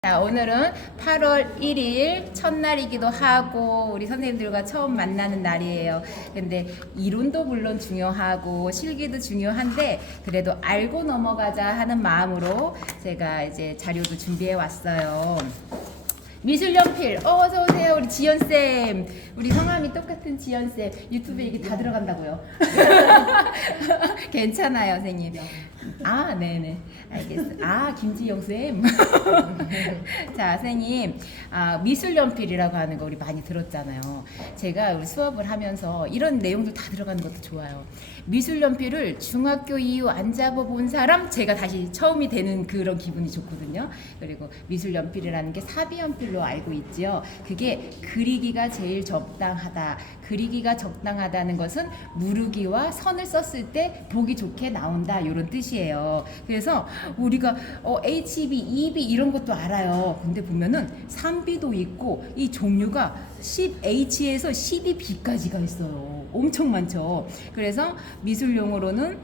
자, 오늘은 8월 1일 첫날이기도 하고 우리 선생님들과 처음 만나는 날이에요. 근데 이론도 물론 중요하고 실기도 중요한데 그래도 알고 넘어가자 하는 마음으로 제가 이제 자료도 준비해 왔어요. 미술연필 어서 오세요. 우리 지연쌤, 우리 성함이 똑같은 지연쌤 유튜브에 이게 다 들어간다고요. 괜찮아요 선생님. 아 네네 알겠어요. 아 김지영쌤. 자 선생님, 미술연필이라고 하는 거 우리 많이 들었잖아요. 제가 우리 수업을 하면서 이런 내용들 다 들어가는 것도 좋아요. 미술연필을 중학교 이후 안 잡아본 사람 제가 다시 처음이 되는 그런 기분이 좋거든요. 그리고 미술연필이라는 게 사비연필로 알고 있지요. 그게 그리기가 제일 적당하다. 그리기가 적당하다는 것은 무르기와 선을 썼을 때 보기 좋게 나온다 이런 뜻이에요. 그래서 우리가 HB, EB 이런 것도 알아요. 근데 보면은 3B도 있고 이 종류가 10H에서 12B까지가 있어요. 엄청 많죠. 그래서 미술용어로는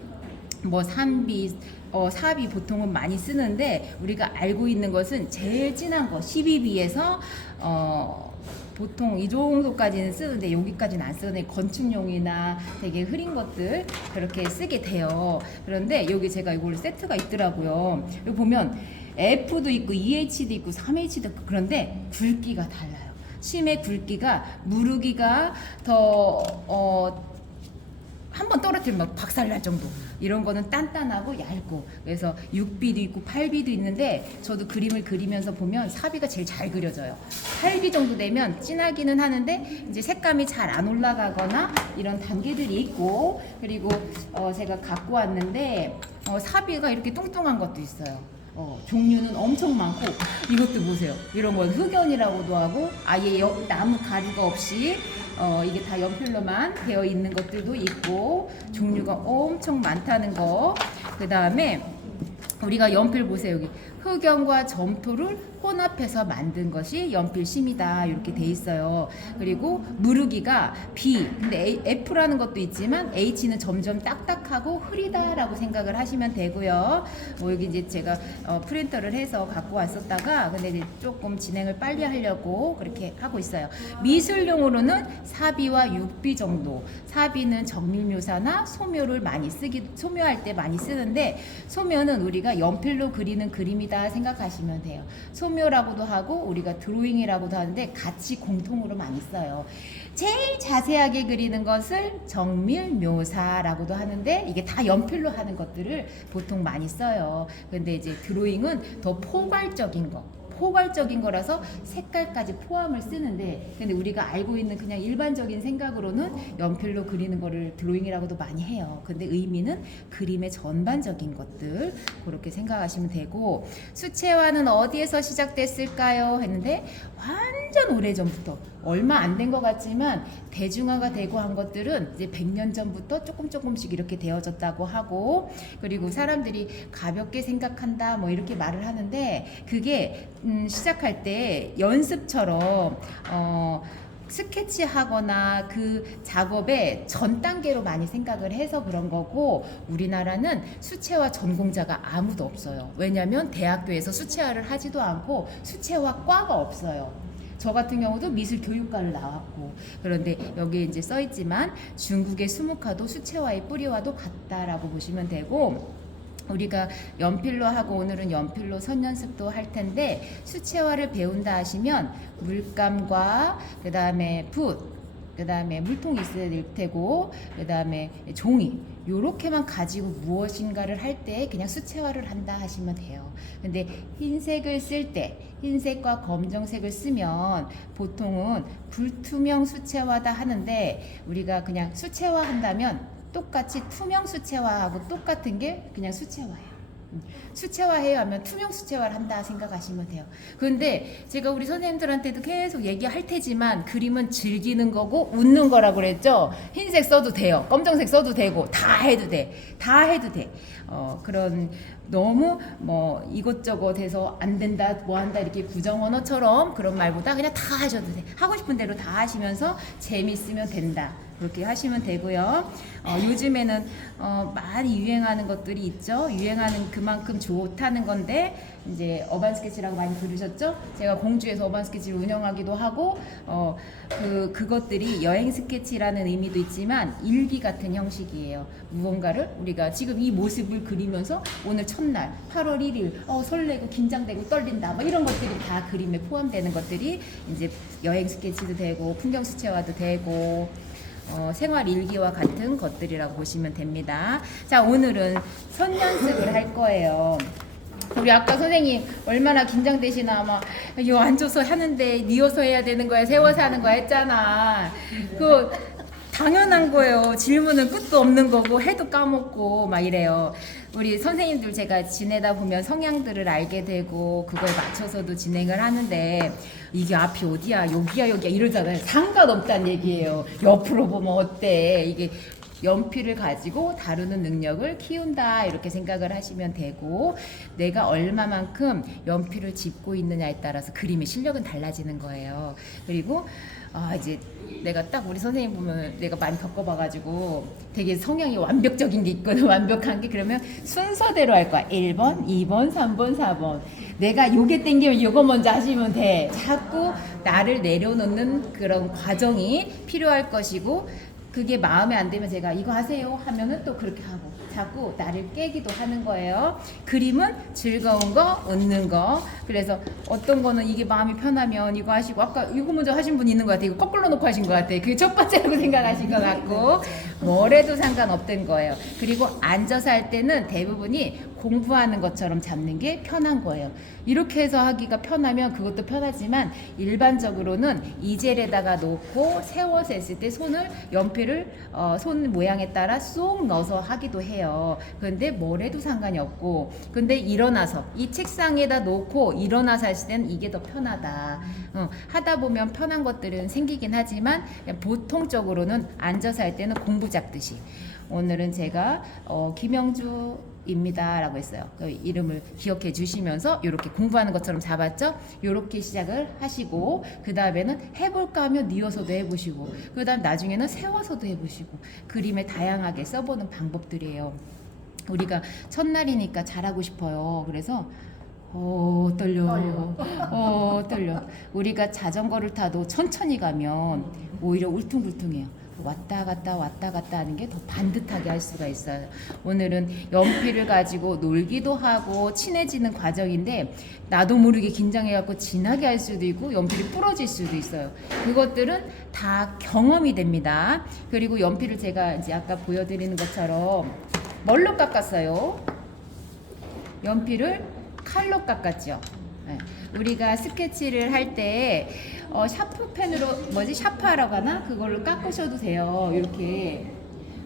뭐 3B, 4B 보통은 많이 쓰는데 우리가 알고 있는 것은 제일 진한 거 12B에서 보통 이 정도까지는 쓰는데 여기까지는 안 쓰는데 건축용이나 되게 흐린 것들 그렇게 쓰게 돼요. 그런데 여기 제가 이걸 세트가 있더라고요. 여기 보면 F도 있고 EH도 있고 3H도 있고 그런데 굵기가 달라요. 심의 굵기가 무르기가 더 한번 떨어뜨리면 박살날 정도. 이런 거는 단단하고 얇고. 그래서 6B도 있고 8B도 있는데 저도 그림을 그리면서 보면 4B가 제일 잘 그려져요. 8B 정도 되면 진하기는 하는데 이제 색감이 잘 안 올라가거나 이런 단계들이 있고, 그리고 제가 갖고 왔는데 4B가 이렇게 뚱뚱한 것도 있어요. 종류는 엄청 많고 이것도 보세요. 이런 건 흑연이라고도 하고 아예 나무 가루가 없이 이게 다 연필로만 되어 있는 것들도 있고 종류가 엄청 많다는 거. 그 다음에 우리가 연필 보세요. 여기 흑연과 점토를 혼합해서 만든 것이 연필심이다 이렇게 돼 있어요. 그리고 무르기가 B, 근데 F라는 것도 있지만 H는 점점 딱딱하고 흐리다라고 생각을 하시면 되고요. 여기 이제 제가 프린터를 해서 갖고 왔었다가 근데 이제 조금 진행을 빨리 하려고 그렇게 하고 있어요. 미술용으로는 4B와 6B 정도. 4B는 정밀묘사나 소묘를 많이 소묘할 때 많이 쓰는데 소묘는 우리가 연필로 그리는 그림이다 생각하시면 돼요. 소묘라고도 하고 우리가 드로잉이라고도 하는데 같이 공통으로 많이 써요. 제일 자세하게 그리는 것을 정밀묘사라고도 하는데 이게 다 연필로 하는 것들을 보통 많이 써요. 근데 이제 드로잉은 더 포괄적인 거라서 색깔까지 포함을 쓰는데, 근데 우리가 알고 있는 그냥 일반적인 생각으로는 연필로 그리는 거를 드로잉이라고도 많이 해요. 근데 의미는 그림의 전반적인 것들 그렇게 생각하시면 되고, 수채화는 어디에서 시작됐을까요? 했는데 완전 오래전부터 얼마 안 된 것 같지만 대중화가 되고 한 것들은 이제 100년 전부터 조금씩 이렇게 되어졌다고 하고, 그리고 사람들이 가볍게 생각한다 뭐 이렇게 말을 하는데 그게 시작할 때 연습처럼 스케치하거나 그 작업의 전 단계로 많이 생각을 해서 그런 거고, 우리나라는 수채화 전공자가 아무도 없어요. 왜냐하면 대학교에서 수채화를 하지도 않고 수채화 과가 없어요. 저 같은 경우도 미술교육과를 나왔고, 그런데 여기 이제 써있지만 중국의 수묵화도 수채화의 뿌리와도 같다라고 보시면 되고, 우리가 연필로 하고 오늘은 연필로 선연습도 할 텐데 수채화를 배운다 하시면 물감과 그 다음에 붓, 그 다음에 물통이 있어야 될 테고 그 다음에 종이 요렇게만 가지고 무엇인가를 할 때 그냥 수채화를 한다 하시면 돼요. 근데 흰색을 쓸 때 흰색과 검정색을 쓰면 보통은 불투명 수채화다 하는데 우리가 그냥 수채화 한다면 똑같이 투명 수채화하고 똑같은 게 그냥 수채화예요. 수채화해야 하면 투명 수채화를 한다 생각하시면 돼요. 그런데 제가 우리 선생님들한테도 계속 얘기할 테지만 그림은 즐기는 거고 웃는 거라고 그랬죠. 흰색 써도 돼요. 검정색 써도 되고 다 해도 돼. 그런 너무 뭐 이것저것 해서 안 된다 뭐 한다 이렇게 부정 언어처럼 그런 말보다 그냥 다 하셔도 돼. 하고 싶은 대로 다 하시면서 재밌으면 된다. 그렇게 하시면 되고요. 요즘에는 많이 유행하는 것들이 있죠. 유행하는 그만큼 좋다는 건데 이제 어반 스케치라고 많이 들으셨죠? 제가 공주에서 어반 스케치를 운영하기도 하고 그것들이 여행 스케치라는 의미도 있지만 일기 같은 형식이에요. 무언가를 우리가 지금 이 모습을 그리면서 오늘 첫날 8월 1일 설레고 긴장되고 떨린다 뭐 이런 것들이 다 그림에 포함되는 것들이 이제 여행 스케치도 되고 풍경 수채화도 되고 생활 일기와 같은 것들이라고 보시면 됩니다. 자, 오늘은 선 연습을 할 거예요. 우리 아까 선생님 얼마나 긴장되시나 막 이거 앉아서 하는데 뉘어서 해야 되는 거야 세워서 하는 거야 했잖아. 그 당연한 거예요. 질문은 끝도 없는 거고 해도 까먹고 막 이래요. 우리 선생님들 제가 지내다 보면 성향들을 알게 되고 그거에 맞춰서도 진행을 하는데 이게 앞이 어디야 여기야 이러잖아요. 상관없다는 얘기예요. 옆으로 보면 어때. 이게 연필을 가지고 다루는 능력을 키운다 이렇게 생각을 하시면 되고 내가 얼마만큼 연필을 짚고 있느냐에 따라서 그림의 실력은 달라지는 거예요. 그리고 이제 내가 딱 우리 선생님 보면 내가 많이 겪어봐가지고 되게 성향이 완벽적인 게 있거든. 완벽한 게 그러면 순서대로 할 거야. 1번, 2번, 3번, 4번 내가 요게 땡기면 요거 먼저 하시면 돼. 자꾸 나를 내려놓는 그런 과정이 필요할 것이고 그게 마음에 안 들면 제가 이거 하세요 하면은 또 그렇게 하고 자꾸 나를 깨기도 하는 거예요. 그림은 즐거운 거, 웃는 거. 그래서 어떤 거는 이게 마음이 편하면 이거 하시고 아까 이거 먼저 하신 분 있는 것 같아요. 이거 거꾸로 놓고 하신 것 같아요. 그게 첫 번째라고 생각하신 것 같고 뭐래도 상관없던 거예요. 그리고 앉아서 할 때는 대부분이 공부하는 것처럼 잡는 게 편한 거예요. 이렇게 해서 하기가 편하면 그것도 편하지만 일반적으로는 이젤에다가 놓고 세워서 했을 때 손을 연필을 손 모양에 따라 쏙 넣어서 하기도 해요. 그런데 뭐래도 상관이 없고 근데 일어나서 이 책상에다 놓고 일어나서 할 때는 이게 더 편하다. 하다 보면 편한 것들은 생기긴 하지만 보통적으로는 앉아서 할 때는 공부 잡듯이 오늘은 제가 김영주 입니다 라고 했어요. 그 이름을 기억해 주시면서 이렇게 공부하는 것처럼 잡았죠. 이렇게 시작을 하시고 그 다음에는 해볼까 하면 뉘어서도 해보시고 그 다음 나중에는 세워서도 해보시고 그림에 다양하게 써보는 방법들이에요. 우리가 첫날이니까 잘하고 싶어요. 그래서 떨려. 우리가 자전거를 타도 천천히 가면 오히려 울퉁불퉁해요. 왔다 갔다 하는 게 더 반듯하게 할 수가 있어요. 오늘은 연필을 가지고 놀기도 하고 친해지는 과정인데 나도 모르게 긴장해갖고 진하게 할 수도 있고 연필이 부러질 수도 있어요. 그것들은 다 경험이 됩니다. 그리고 연필을 제가 이제 아까 보여드리는 것처럼 뭘로 깎았어요? 연필을 칼로 깎았죠. 네. 우리가 스케치를 할 때 샤프펜으로 샤파라고 하나? 그걸로 깎으셔도 돼요. 이렇게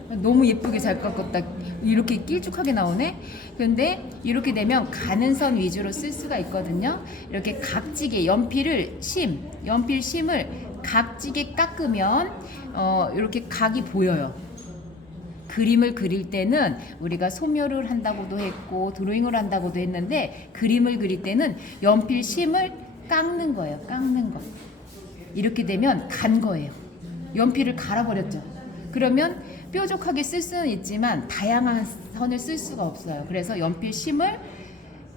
너무 예쁘게 잘 깎았다. 이렇게 길쭉하게 나오네. 근데 이렇게 되면 가는 선 위주로 쓸 수가 있거든요. 이렇게 각지게 연필 심을 각지게 깎으면 이렇게 각이 보여요. 그림을 그릴 때는 우리가 소묘를 한다고도 했고 드로잉을 한다고도 했는데 그림을 그릴 때는 연필 심을 깎는 거예요. 깎는 거. 이렇게 되면 간 거예요. 연필을 갈아버렸죠. 그러면 뾰족하게 쓸 수는 있지만 다양한 선을 쓸 수가 없어요. 그래서 연필 심을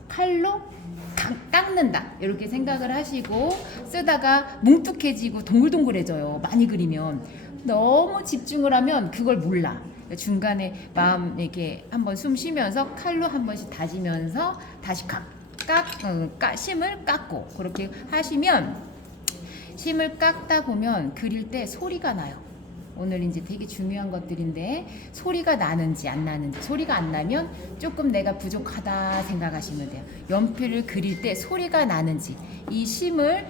칼로 깎는다 이렇게 생각을 하시고 쓰다가 뭉툭해지고 동글동글해져요. 많이 그리면 너무 집중을 하면 그걸 몰라. 중간에 마음 이렇게 한번 숨 쉬면서 칼로 한 번씩 다지면서 다시 심을 깎고 그렇게 하시면 심을 깎다 보면 그릴 때 소리가 나요. 오늘 이제 되게 중요한 것들인데 소리가 나는지 안 나는지 소리가 안 나면 조금 내가 부족하다 생각하시면 돼요. 연필을 그릴 때 소리가 나는지 이 심을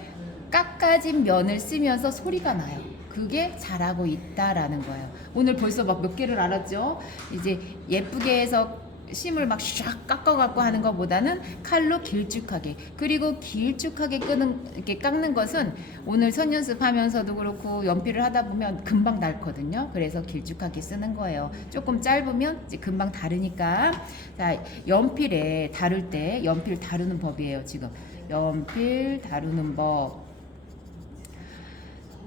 깎아진 면을 쓰면서 소리가 나요. 그게 잘하고 있다라는 거예요. 오늘 벌써 막 몇 개를 알았죠? 이제 예쁘게 해서 심을 막 샥 깎아갖고 하는 것보다는 칼로 길쭉하게, 그리고 길쭉하게 이렇게 깎는 것은 오늘 선 연습하면서도 그렇고 연필을 하다 보면 금방 닳거든요. 그래서 길쭉하게 쓰는 거예요. 조금 짧으면 이제 금방 다르니까. 자, 연필에 다룰 때 연필 다루는 법이에요. 지금 연필 다루는 법.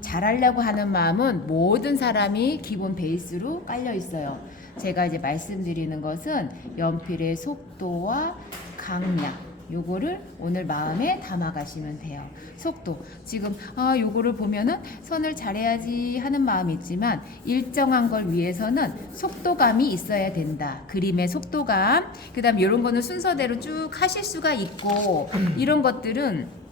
잘하려고 하는 마음은 모든 사람이 기본 베이스로 깔려 있어요. 제가 이제 말씀드리는 것은 연필의 속도와 강약, 요거를 오늘 마음에 담아 가시면 돼요. 속도. 지금 요거를 보면은 선을 잘해야지 하는 마음이 있지만 일정한 걸 위해서는 속도감이 있어야 된다. 그림의 속도감. 그다음 이런 거는 순서대로 쭉 하실 수가 있고, 이런 것들은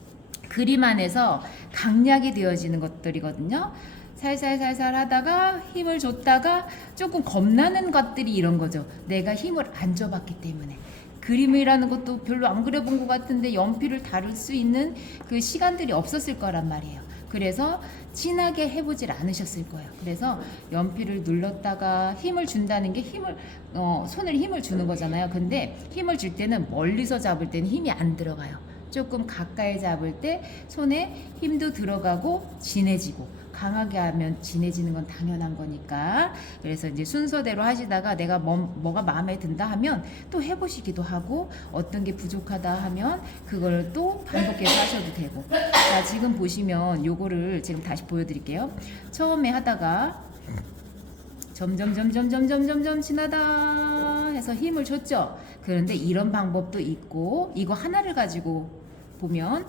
그림 안에서 강약이 되어지는 것들이거든요. 살살살살 하다가 힘을 줬다가 조금 겁나는 것들이 이런 거죠. 내가 힘을 안 줘봤기 때문에. 그림이라는 것도 별로 안 그려본 것 같은데 연필을 다룰 수 있는 그 시간들이 없었을 거란 말이에요. 그래서 진하게 해보질 않으셨을 거예요. 그래서 연필을 눌렀다가 힘을 준다는 게 손을 힘을 주는 거잖아요. 근데 힘을 줄 때는 멀리서 잡을 때는 힘이 안 들어가요. 조금 가까이 잡을 때 손에 힘도 들어가고 진해지고, 강하게 하면 진해지는 건 당연한 거니까. 그래서 이제 순서대로 하시다가 내가 뭐가 마음에 든다 하면 또 해보시기도 하고, 어떤 게 부족하다 하면 그걸 또 반복해서 하셔도 되고. 자, 지금 보시면 요거를 지금 다시 보여드릴게요. 처음에 하다가 점점 지나다 해서 힘을 줬죠. 그런데 이런 방법도 있고, 이거 하나를 가지고 보면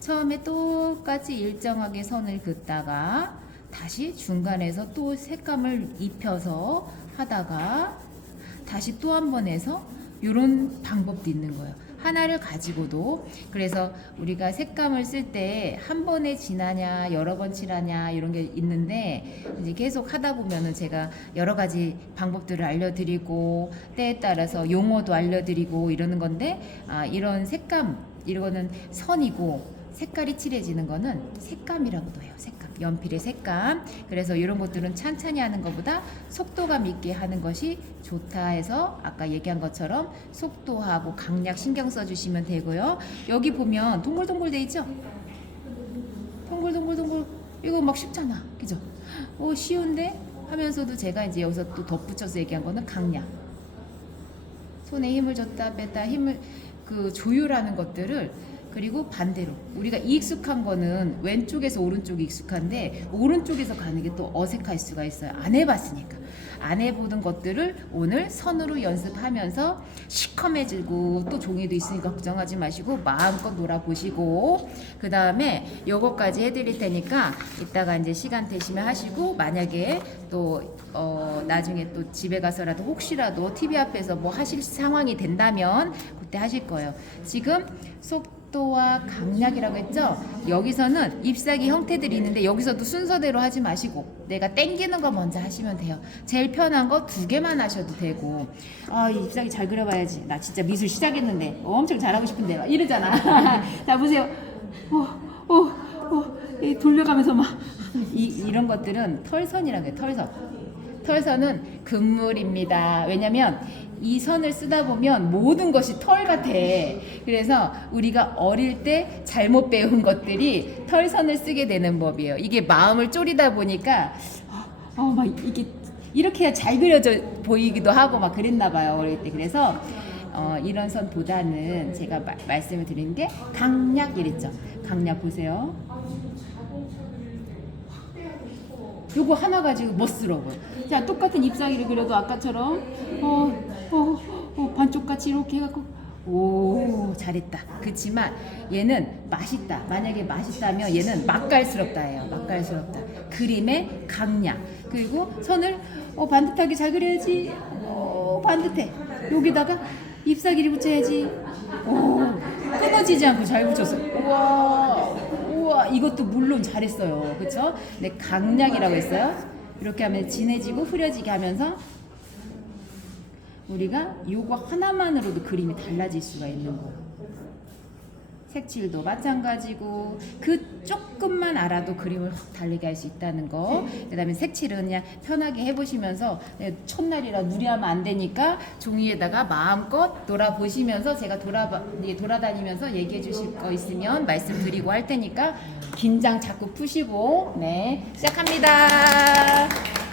처음에 똑같이 일정하게 선을 긋다가 다시 중간에서 또 색감을 입혀서 하다가 다시 또 한 번 해서 이런 방법도 있는 거예요. 하나를 가지고도. 그래서 우리가 색감을 쓸 때 한 번에 칠하냐 여러 번 칠하냐 이런 게 있는데, 이제 계속 하다 보면은 제가 여러 가지 방법들을 알려드리고 때에 따라서 용어도 알려드리고 이러는 건데, 이런 색감, 이거는 선이고 색깔이 칠해지는 거는 색감이라고도 해요. 색감, 연필의 색감. 그래서 이런 것들은 찬찬히 하는 것보다 속도감 있게 하는 것이 좋다 해서 아까 얘기한 것처럼 속도하고 강약 신경 써주시면 되고요. 여기 보면 동글동글 돼 있죠? 동글동글. 이거 막 쉽잖아, 그죠? 쉬운데 하면서도 제가 이제 여기서 또 덧붙여서 얘기한 거는 강약. 손에 힘을 줬다 뺐다, 힘을 조율하는 것들을. 그리고 반대로 우리가 익숙한 거는 왼쪽에서 오른쪽이 익숙한데 오른쪽에서 가는 게 또 어색할 수가 있어요. 안 해봤으니까. 안 해보던 것들을 오늘 선으로 연습하면서 시커매지고, 또 종이도 있으니까 걱정하지 마시고 마음껏 놀아보시고, 그 다음에 요거까지 해드릴 테니까 이따가 이제 시간 되시면 하시고, 만약에 또 나중에 또 집에 가서라도 혹시라도 TV 앞에서 뭐 하실 상황이 된다면 그때 하실 거예요. 지금 속도와 강약이라고 했죠? 여기서는 잎사귀 형태들이 있는데 여기서도 순서대로 하지 마시고 내가 땡기는 거 먼저 하시면 돼요. 제일 편한 거 2개만 하셔도 되고. 이 잎사귀 잘 그려봐야지. 나 진짜 미술 시작했는데 엄청 잘하고 싶은데 막 이러잖아. 자, 보세요. 돌려가면서 막 이런 것들은 털선이라고 해요. 털선은 금물입니다. 왜냐면 이 선을 쓰다 보면 모든 것이 털 같아. 그래서 우리가 어릴 때 잘못 배운 것들이 털선을 쓰게 되는 법이에요. 이게 마음을 졸이다 보니까 막 이게 이렇게 해야 잘 그려져 보이기도 하고 막 그랬나 봐요, 어릴 때. 그래서 이런 선보다는 제가 말씀을 드리는 게 강약 이랬죠. 강약 보세요. 요거 하나 가지고 멋스러워요. 자, 똑같은 잎사귀를 그려도 아까처럼 반쪽같이 이렇게 해갖고 잘했다. 그치만 얘는 맛있다. 만약에 맛있다면 얘는 맛깔스럽다예요. 맛깔스럽다. 그림의 강약. 그리고 선을 반듯하게 잘 그려야지. 반듯해. 여기다가 잎사귀를 붙여야지. 끊어지지 않고 잘 붙였어. 우와, 이것도 물론 잘했어요. 그쵸? 네, 강약이라고 했어요. 이렇게 하면 진해지고 흐려지게 하면서 우리가 요거 하나만으로도 그림이 달라질 수가 있는 거예요. 색칠도 마찬가지고 그 조금만 알아도 그림을 확 다르게 할 수 있다는 거. 그다음에 색칠은 그냥 편하게 해보시면서 첫날이라 무리하면 안 되니까 종이에다가 마음껏 놀아보시면서 제가 돌아다니면서 얘기해 주실 거 있으면 말씀드리고 할 테니까 긴장 자꾸 푸시고 네 시작합니다.